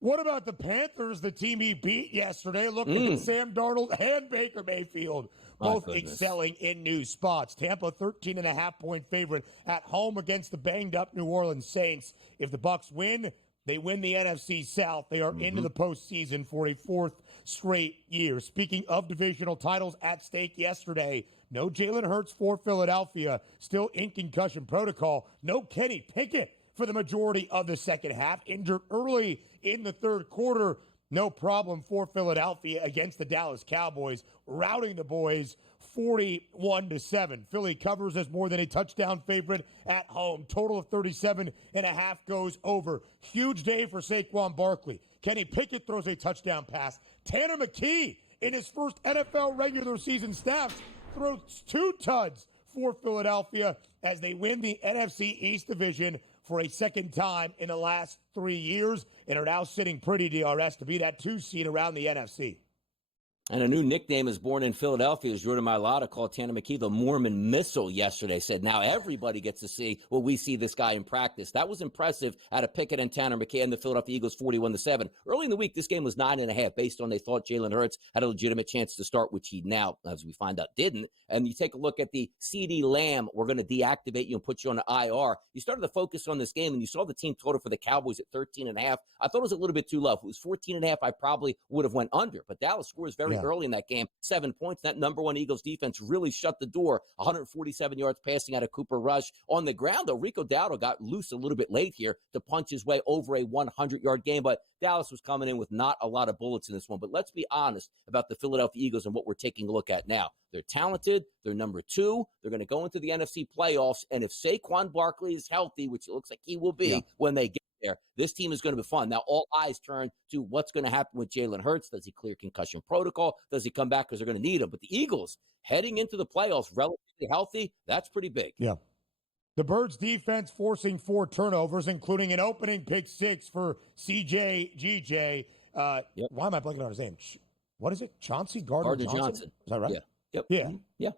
What about the Panthers, the team he beat yesterday? Look at Sam Darnold and Baker Mayfield, both excelling in new spots. Tampa, 13.5-point favorite at home against the banged-up New Orleans Saints. If the Bucs win, they win the NFC South. They are into the postseason for a 4th straight year. Speaking of divisional titles at stake yesterday, no Jalen Hurts for Philadelphia, still in concussion protocol. No Kenny Pickett for the majority of the second half, injured early in the third quarter. No problem for Philadelphia against the Dallas Cowboys, routing the boys 41-7. Philly covers as more than a touchdown favorite at home. Total of 37.5 goes over. Huge day for Saquon Barkley. Kenny Pickett throws a touchdown pass. Tanner McKee, in his first NFL regular season snaps, throws 2 tuds for Philadelphia as they win the NFC East division for a second time in the last 3 years and are now sitting pretty, DRS, to be that 2 seed around the NFC. And a new nickname is born in Philadelphia, as Jordan Mailata called Tanner McKee the Mormon Missile yesterday. Said now everybody gets to see what we see this guy in practice. That was impressive out of Pickett and Tanner McKee and the Philadelphia Eagles, 41-7. Early in the week, this game was 9.5, based on they thought Jalen Hurts had a legitimate chance to start, which he now, as we find out, didn't. And you take a look at the CeeDee Lamb, we're going to deactivate you and put you on the IR. You started to focus on this game, and you saw the team total for the Cowboys at 13.5. I thought it was a little bit too low. If it was 14.5, I probably would have went under. But Dallas scores very early in that game, 7 points. That number one Eagles defense really shut the door. 147 yards passing out of Cooper Rush. On the ground, though, Rico Dowdle got loose a little bit late here to punch his way over a 100-yard game, but Dallas was coming in with not a lot of bullets in this one. But let's be honest about the Philadelphia Eagles and what we're taking a look at now. They're talented. They're number 2. They're going to go into the NFC playoffs, and if Saquon Barkley is healthy, which it looks like he will be when they get there, this team is going to be fun. Now, all eyes turn to what's going to happen with Jalen Hurts. Does he clear concussion protocol? Does he come back because they're going to need him? But the Eagles, heading into the playoffs, relatively healthy, that's pretty big. Yeah. The Birds defense forcing 4 turnovers, including an opening pick 6 for CJ. Why am I blanking on his name? What is it? Chauncey Gardner-Johnson? Is that right? Yeah. Yep. Yeah. Mm-hmm. Yeah.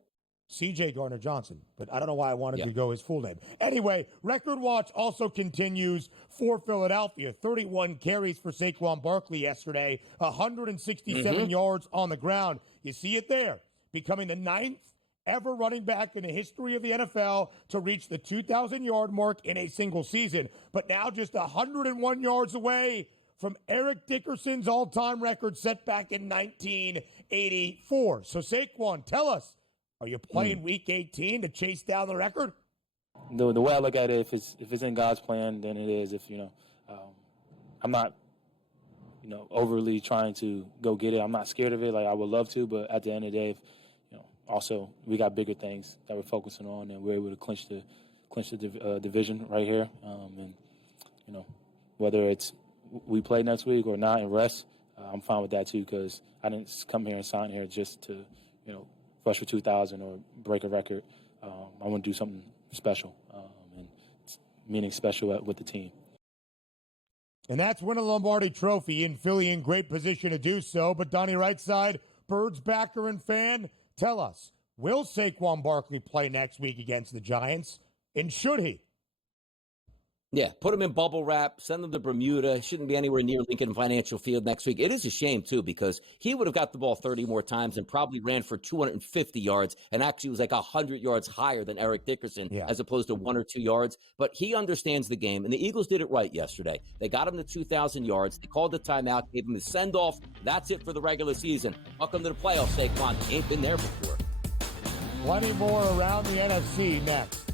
CJ Gardner-Johnson, but I don't know why I wanted to go his full name. Anyway, record watch also continues for Philadelphia. 31 carries for Saquon Barkley yesterday, 167 yards on the ground. You see it there, becoming the 9th ever running back in the history of the NFL to reach the 2,000-yard mark in a single season, but now just 101 yards away from Eric Dickerson's all-time record set back in 1984. So Saquon, tell us, are you playing Week 18 to chase down the record? The way I look at it, if it's in God's plan, then it is. If I'm not, overly trying to go get it. I'm not scared of it. Like I would love to, but at the end of the day, also we got bigger things that we're focusing on, and we're able to clinch the division right here. And whether it's we play next week or not and rest, I'm fine with that too, because I didn't come here and sign here just to rush for 2,000 or break a record. I want to do something special, and meaning special with the team. And that's win a Lombardi Trophy in Philly, in great position to do so. But Donnie Rightside, Birds backer and fan, tell us, will Saquon Barkley play next week against the Giants? And should he? Yeah, put him in bubble wrap, send him to Bermuda. He shouldn't be anywhere near Lincoln Financial Field next week. It is a shame, too, because he would have got the ball 30 more times and probably ran for 250 yards and actually was like 100 yards higher than Eric Dickerson as opposed to 1 or 2 yards. But he understands the game, and the Eagles did it right yesterday. They got him to 2,000 yards. They called the timeout, gave him his send-off. That's it for the regular season. Welcome to the playoffs, Saquon. He ain't been there before. Plenty more around the NFC next.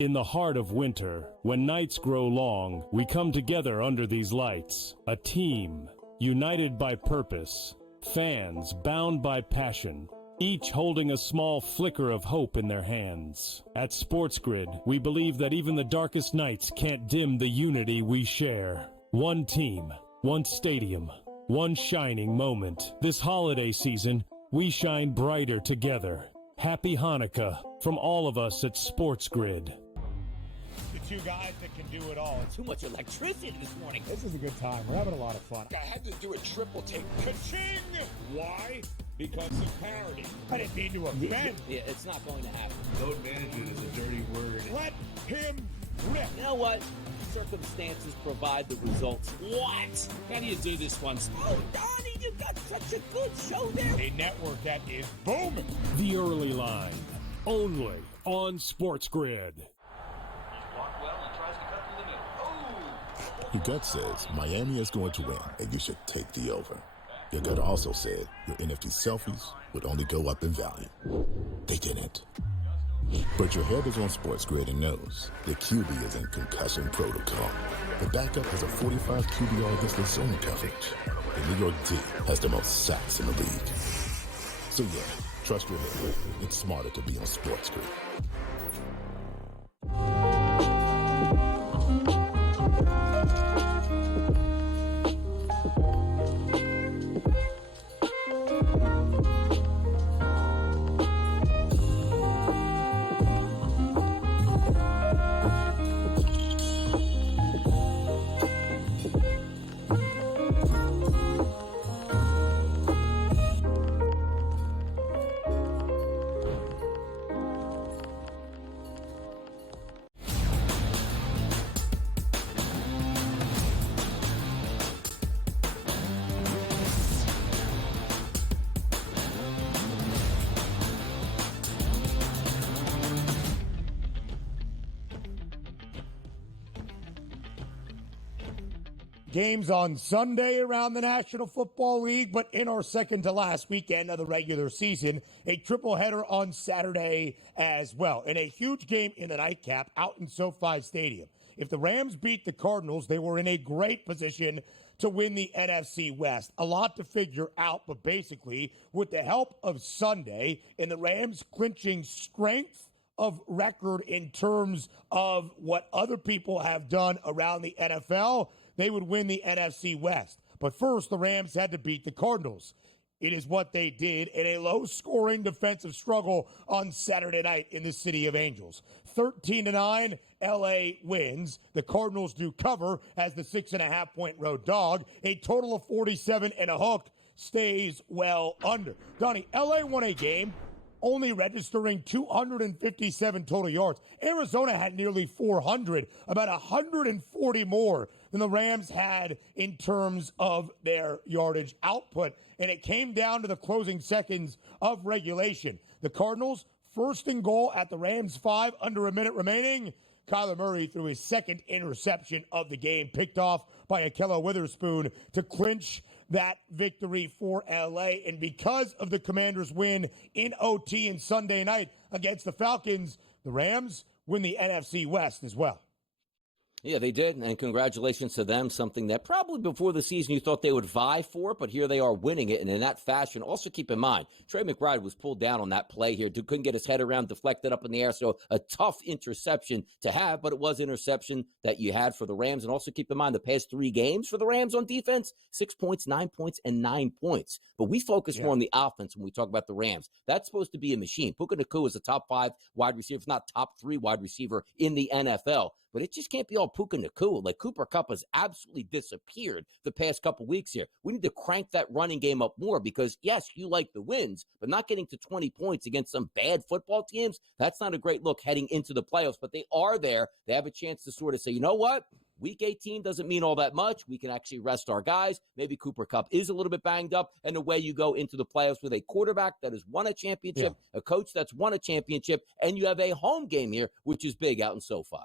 In the heart of winter, when nights grow long, we come together under these lights. A team, united by purpose. Fans bound by passion. Each holding a small flicker of hope in their hands. At SportsGrid, we believe that even the darkest nights can't dim the unity we share. One team, one stadium, one shining moment. This holiday season, we shine brighter together. Happy Hanukkah from all of us at SportsGrid. The two guys that can do it all. Too much electricity this morning. This is a good time. We're having a lot of fun. I had to do a triple take. Ka-ching! Why? Because of parity. I didn't mean to offend. Yeah, it's not going to happen. Load management is a dirty word. Let him rip. You know what? Circumstances provide the results. What? How do you do this one? Oh, Donnie, you got such a good show there. A network that is booming. The Early Line, only on SportsGrid. Your gut says Miami is going to win, and you should take the over. Your gut also said your NFT selfies would only go up in value. They didn't. But your head is on SportsGrid and knows the QB is in concussion protocol. The backup has a 45 QBR against the zone coverage. The New York D has the most sacks in the league. So yeah, trust your head. It's smarter to be on SportsGrid. games on Sunday around the National Football League, but in our second to last weekend of the regular season, a triple header on Saturday as well. And a huge game in the nightcap out in SoFi Stadium. If the Rams beat the Cardinals, they were in a great position to win the NFC West. A lot to figure out, but basically, with the help of Sunday and the Rams clinching strength of record in terms of what other people have done around the NFL, they would win the NFC West. But first, the Rams had to beat the Cardinals. It is what they did in a low-scoring defensive struggle on Saturday night in the City of Angels. 13-9, L.A. wins. The Cardinals do cover as the 6.5-point road dog. A total of 47 and a hook stays well under. Donnie, L.A. won a game only registering 257 total yards. Arizona had nearly 400, about 140 more than the Rams had in terms of their yardage output. And it came down to the closing seconds of regulation. The Cardinals, first and goal at the Rams 5, under a minute remaining. Kyler Murray threw his second interception of the game, picked off by Ahkello Witherspoon to clinch that victory for L.A. And because of the Commanders' win in OT and Sunday night against the Falcons, the Rams win the NFC West as well. Yeah, they did, and congratulations to them, something that probably before the season you thought they would vie for, but here they are winning it, and in that fashion. Also keep in mind, Trey McBride was pulled down on that play here, couldn't get his head around, deflected up in the air, so a tough interception to have, but it was interception that you had for the Rams. And also keep in mind the past 3 games for the Rams on defense, 6 points, 9 points, and 9 points. But we focus more on the offense when we talk about the Rams. That's supposed to be a machine. Puka Nacua is a top 5 wide receiver, if not top 3 wide receiver in the NFL. But it just can't be all Puka Nacua. Like, Cooper Kupp has absolutely disappeared the past couple weeks here. We need to crank that running game up more because, yes, you like the wins, but not getting to 20 points against some bad football teams, that's not a great look heading into the playoffs. But they are there. They have a chance to sort of say, you know what? Week 18 doesn't mean all that much. We can actually rest our guys. Maybe Cooper Kupp is a little bit banged up, and away you go into the playoffs with a quarterback that has won a championship, a coach that's won a championship, and you have a home game here, which is big out in SoFi.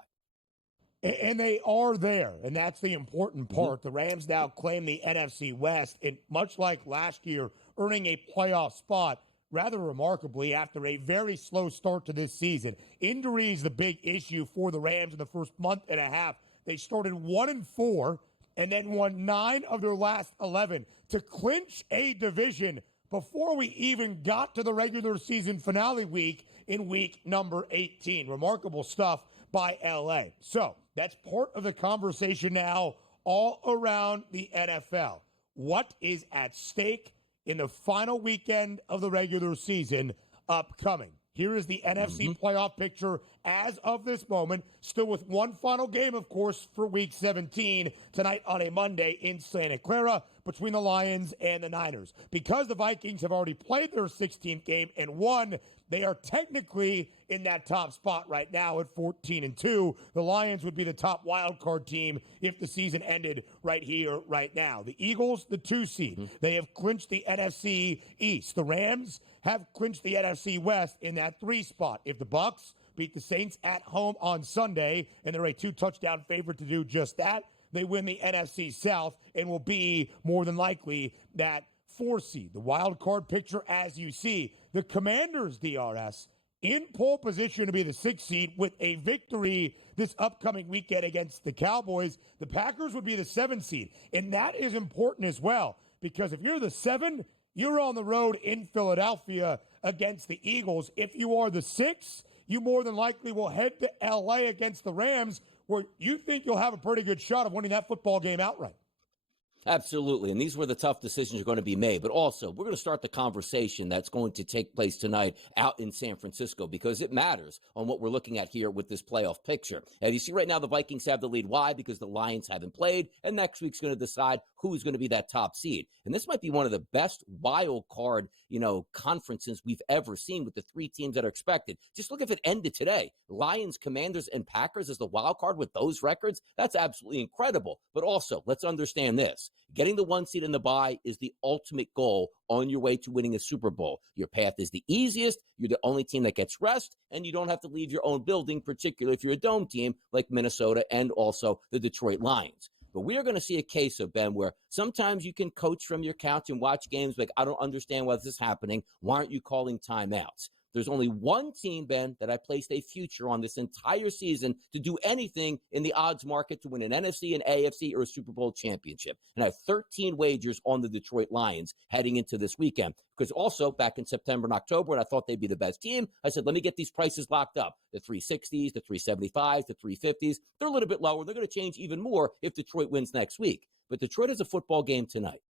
And they are there, and that's the important part. The Rams now claim the NFC West, and much like last year, earning a playoff spot rather remarkably after a very slow start to this season. Injuries, the big issue for the Rams in the first month and a half. They started 1-4 and then won 9 of their last 11 to clinch a division before we even got to the regular season finale week in week number 18. Remarkable stuff by L.A. So that's part of the conversation now all around the NFL. What is at stake in the final weekend of the regular season upcoming? Here is the NFC playoff picture as of this moment, still with one final game, of course, for Week 17 tonight on a Monday in Santa Clara between the Lions and the Niners. Because the Vikings have already played their 16th game and won, they are technically in that top spot right now at 14-2. The Lions would be the top wild card team if the season ended right here, right now. The Eagles, the 2 seed. They have clinched the NFC East. The Rams have clinched the NFC West in that 3 spot. If the Bucs beat the Saints at home on Sunday, and they're a 2-touchdown favorite to do just that, they win the NFC South and will be more than likely that 4 seed. The wild card picture, as you see, the Commanders, DRS, in pole position to be the 6th seed with a victory this upcoming weekend against the Cowboys. The Packers would be the 7th seed. And that is important as well, because if you're the 7, you're on the road in Philadelphia against the Eagles. If you are the 6, you more than likely will head to L.A. against the Rams, where you think you'll have a pretty good shot of winning that football game outright. Absolutely, and these were the tough decisions that are going to be made. But also, we're going to start the conversation that's going to take place tonight out in San Francisco because it matters on what we're looking at here with this playoff picture. And you see right now the Vikings have the lead. Why? Because the Lions haven't played, and next week's going to decide who's going to be that top seed. And this might be one of the best wild card, conferences we've ever seen with the 3 teams that are expected. Just look if it ended today. Lions, Commanders, and Packers as the wild card with those records. That's absolutely incredible. But also, let's understand this. Getting the 1 seed in the bye is the ultimate goal on your way to winning a Super Bowl. Your path is the easiest. You're the only team that gets rest, and you don't have to leave your own building, particularly if you're a dome team like Minnesota and also the Detroit Lions. But we are going to see a case of, Ben, where sometimes you can coach from your couch and watch games like, I don't understand why this is happening. Why aren't you calling timeouts? There's only one team, Ben, that I placed a future on this entire season to do anything in the odds market to win an NFC, an AFC, or a Super Bowl championship. And I have 13 wagers on the Detroit Lions heading into this weekend. Because also, back in September and October, when I thought they'd be the best team, I said, let me get these prices locked up. The 360s, the 375s, the 350s. They're a little bit lower. They're going to change even more if Detroit wins next week. But Detroit has a football game tonight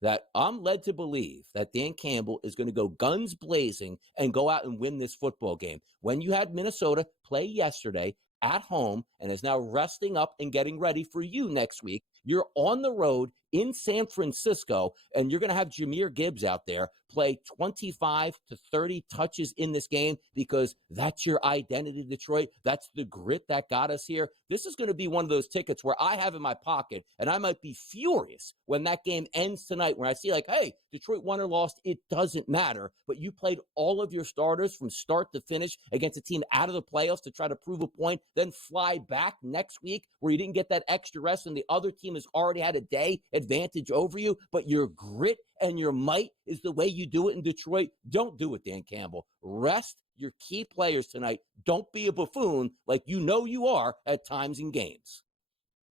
that I'm led to believe that Dan Campbell is going to go guns blazing and go out and win this football game. When you had Minnesota play yesterday at home and is now resting up and getting ready for you next week, you're on the road in San Francisco, and you're going to have Jahmyr Gibbs out there play 25 to 30 touches in this game because that's your identity, Detroit. That's the grit that got us here. This is going to be one of those tickets where I have in my pocket, and I might be furious when that game ends tonight, when I see like, hey, Detroit won or lost, it doesn't matter, but you played all of your starters from start to finish against a team out of the playoffs to try to prove a point, then fly back next week where you didn't get that extra rest and the other team has already had a day advantage over you, but your grit and your might is the way you do it in Detroit. Don't do it, Dan Campbell. Rest your key players tonight. Don't be a buffoon like you know you are at times in games.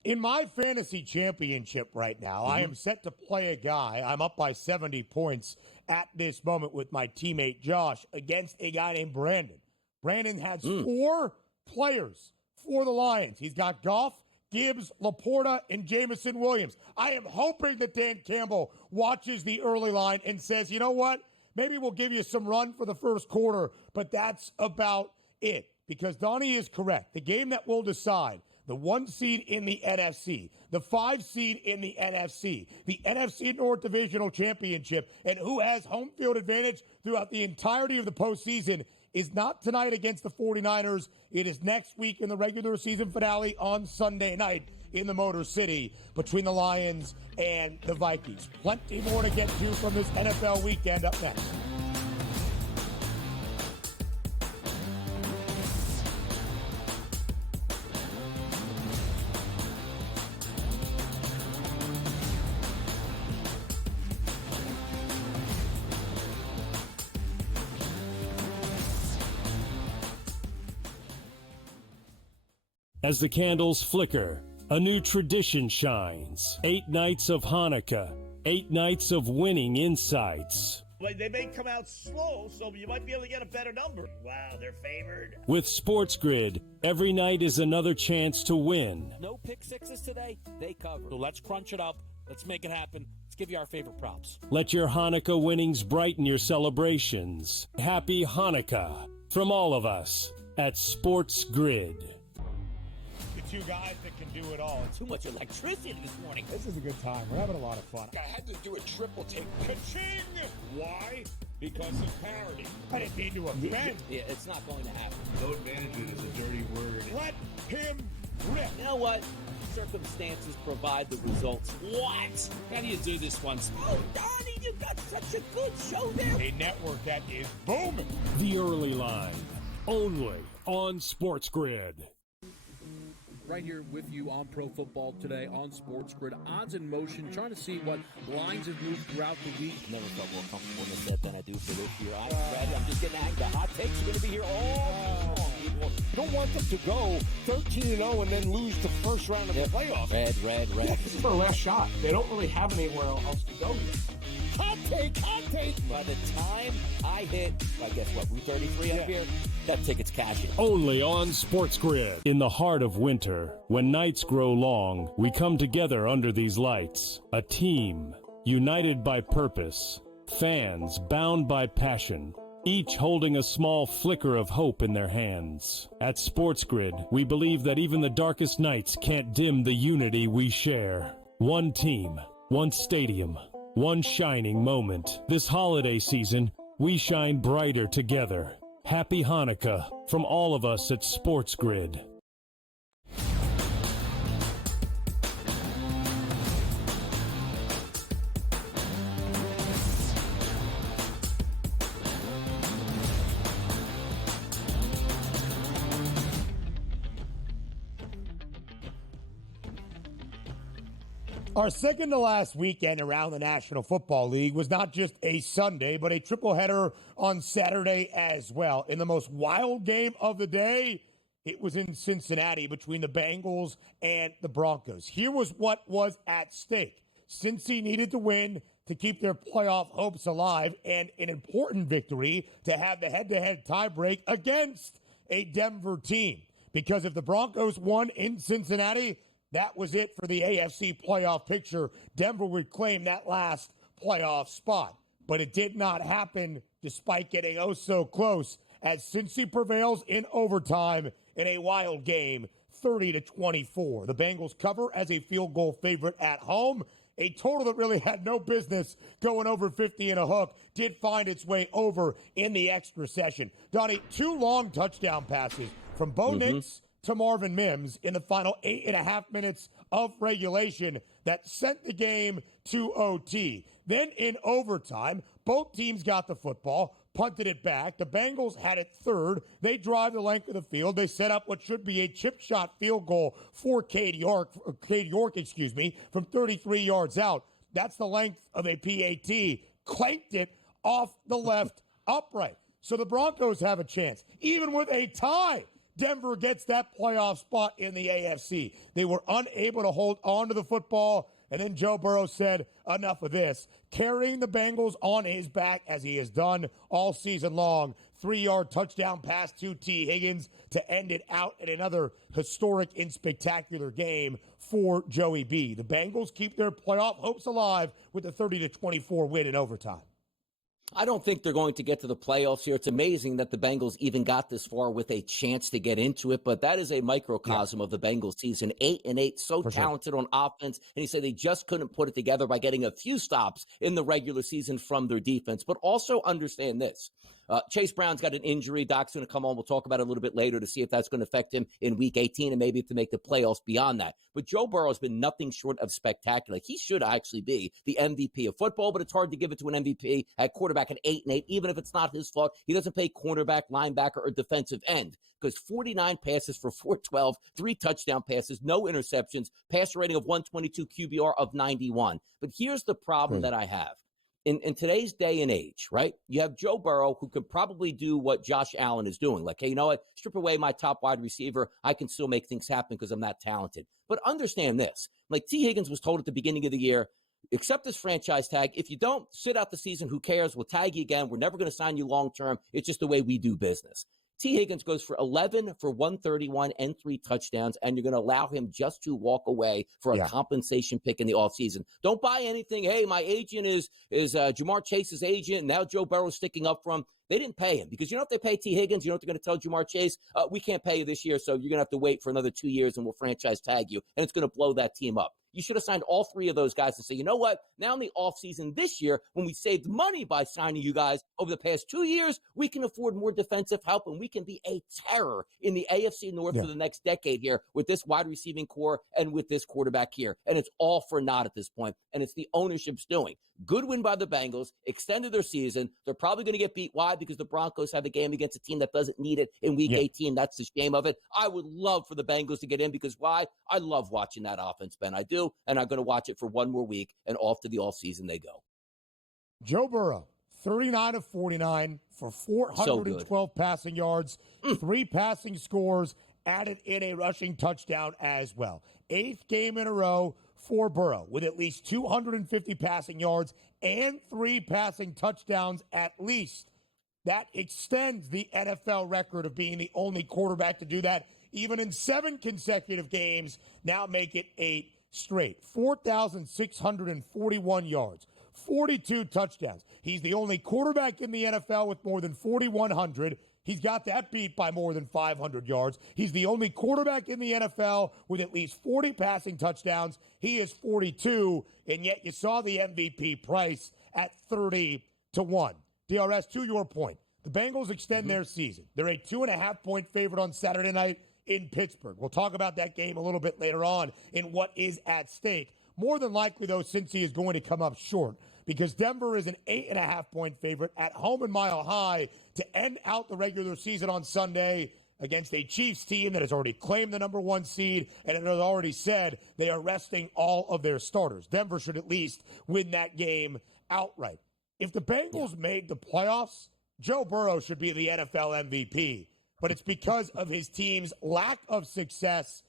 In my fantasy championship right now, I am set to play a guy. I'm up by 70 points at this moment with my teammate Josh against a guy named Brandon. Brandon has 4 players for the Lions. He's got Goff, Gibbs, Laporta, and Jamison Williams. I am hoping that Dan Campbell watches the early line and says, you know what? Maybe we'll give you some run for the first quarter, but that's about it. Because Donnie is correct. The game that will decide the 1 seed in the NFC, the 5 seed in the NFC, the NFC North Divisional Championship, and who has home field advantage throughout the entirety of the postseason is not tonight against the 49ers. It is next week in the regular season finale on Sunday night in the Motor City between the Lions and the Vikings. Plenty more to get to from this NFL weekend up next. As the candles flicker, a new tradition shines. 8 nights of Hanukkah, 8 nights of winning insights. They may come out slow, so you might be able to get a better number. Wow, they're favored. With SportsGrid, every night is another chance to win. No pick sixes today, they cover. So let's crunch it up. Let's make it happen. Let's give you our favorite props. Let your Hanukkah winnings brighten your celebrations. Happy Hanukkah from all of us at SportsGrid. Two guys that can do it all. Too much electricity this morning. This is a good time. We're having a lot of fun. I had to do a triple take. Ka-ching! Why? Because of parity. I didn't mean to offend. Yeah, it's not going to happen. Load management is a dirty word. Let him rip. You know what? Circumstances provide the results. What? How do you do this one? Oh, Donnie, you got such a good show there. A network that is booming. The Early Line, only on SportsGrid. Right here with you on Pro Football Today on SportsGrid. Odds in motion, trying to see what lines have moved throughout the week. Never felt more comfortable in the set than I do for this year. I'm ready. I'm just getting angry. The hot takes are going to be here all long, people. You don't want them to go 13-0 and then lose the first round of the playoffs. Red. Yeah, this is their last shot. They don't really have anywhere else to go yet. Hot take. By the time I hit, I guess what, Route 33 up here? That ticket's cashing. Only on SportsGrid. In the heart of winter, when nights grow long, we come together under these lights. A team, united by purpose. Fans, bound by passion. Each holding a small flicker of hope in their hands. At SportsGrid, we believe that even the darkest nights can't dim the unity we share. One team, one stadium, one shining moment. This holiday season, we shine brighter together. Happy Hanukkah from all of us at SportsGrid. Our second to last weekend around the National Football League was not just a Sunday, but a triple header on Saturday as well. In the most wild game of the day, it was in Cincinnati between the Bengals and the Broncos. Here was what was at stake. Cincy needed to win to keep their playoff hopes alive, and an important victory to have the head-to-head tiebreak against a Denver team. Because if the Broncos won in Cincinnati, that was it for the AFC playoff picture. Denver would claim that last playoff spot. But it did not happen despite getting oh so close as Cincy prevails in overtime in a wild game, 30-24. The Bengals cover as a field goal favorite at home. A total that really had no business going over 50 and a hook did find its way over in the extra session. Donnie, 2 long touchdown passes from Bo Nix to Marvin Mims in the final 8.5 minutes of regulation that sent the game to OT. Then in overtime, both teams got the football, punted it back. The Bengals had it third. They drive the length of the field. They set up what should be a chip shot field goal for Cade York, from 33 yards out. That's the length of a PAT. Clanked it off the left upright. So the Broncos have a chance. Even with a tie, Denver gets that playoff spot in the AFC. They were unable to hold on to the football, and then Joe Burrow said, enough of this. Carrying the Bengals on his back, as he has done all season long. 3-yard touchdown pass to T. Higgins to end it out in another historic and spectacular game for Joey B. The Bengals keep their playoff hopes alive with a 30-24 win in overtime. I don't think they're going to get to the playoffs here. It's amazing that the Bengals even got this far with a chance to get into it, but that is a microcosm of the Bengals season. 8-8, so for talented on offense, and he said they just couldn't put it together by getting a few stops in the regular season from their defense. But also understand this. Chase Brown's got an injury. Doc's going to come on. We'll talk about it a little bit later to see if that's going to affect him in Week 18 and maybe to make the playoffs beyond that. But Joe Burrow has been nothing short of spectacular. He should actually be the MVP of football, but it's hard to give it to an MVP at quarterback at 8-8, even if it's not his fault. He doesn't play cornerback, linebacker, or defensive end because 49 passes for 412, 3 touchdown passes, no interceptions, passer rating of 122, QBR of 91. But here's the problem that I have. In today's day and age, right, you have Joe Burrow who could probably do what Josh Allen is doing. Like, hey, you know what? Strip away my top wide receiver. I can still make things happen because I'm that talented. But understand this. Like T. Higgins was told at the beginning of the year, accept this franchise tag. If you don't sit out the season, who cares? We'll tag you again. We're never going to sign you long term. It's just the way we do business. T. Higgins goes for 11 for 131 and 3 touchdowns, and you're going to allow him just to walk away for a compensation pick in the offseason. Don't buy anything. Hey, my agent is Jamar Chase's agent, and now Joe Burrow's sticking up for him. They didn't pay him because you know if they pay T. Higgins, you know what they're going to tell Jamar Chase? We can't pay you this year, so you're going to have to wait for another 2 years, and we'll franchise tag you, and it's going to blow that team up. You should have signed all 3 of those guys and say, you know what? Now in the offseason this year, when we saved money by signing you guys over the past 2 years, we can afford more defensive help, and we can be a terror in the AFC North for the next decade here with this wide receiving core and with this quarterback here. And it's all for naught at this point, and it's the ownership's doing. Good win by the Bengals, extended their season. They're probably going to get beat. Why? Because the Broncos have a game against a team that doesn't need it in Week 18. That's the shame of it. I would love for the Bengals to get in because why? I love watching that offense, Ben. I do, and I'm going to watch it for one more week, and off to the offseason they go. Joe Burrow, 39 of 49 for 412 passing yards, 3 passing scores, added in a rushing touchdown as well. 8th game in a row for Burrow with at least 250 passing yards and 3 passing touchdowns at least. That extends the NFL record of being the only quarterback to do that, even in 7 consecutive games. Now make it 8 straight. 4,641 yards, 42 touchdowns. He's the only quarterback in the NFL with more than 4,100. He's got that beat by more than 500 yards. He's the only quarterback in the NFL with at least 40 passing touchdowns. He is 42, and yet you saw the MVP price at 30-1. DRS, to your point, the Bengals extend their season. They're a 2.5-point favorite on Saturday night in Pittsburgh. We'll talk about that game a little bit later on in what is at stake. More than likely, though, Cincy is going to come up short because Denver is an 8.5-point favorite at home in Mile High to end out the regular season on Sunday. against a Chiefs team that has already claimed the number 1 seed and it has already said they are resting all of their starters. Denver should at least win that game outright. If the Bengals made the playoffs, Joe Burrow should be the NFL MVP. But it's because of his team's lack of success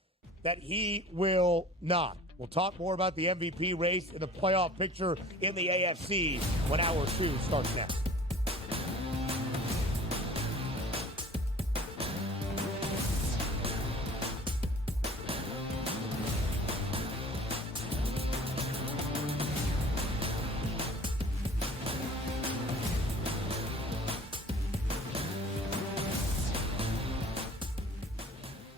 that he will not. We'll talk more about the MVP race and the playoff picture in the AFC when Hour 2 starts next.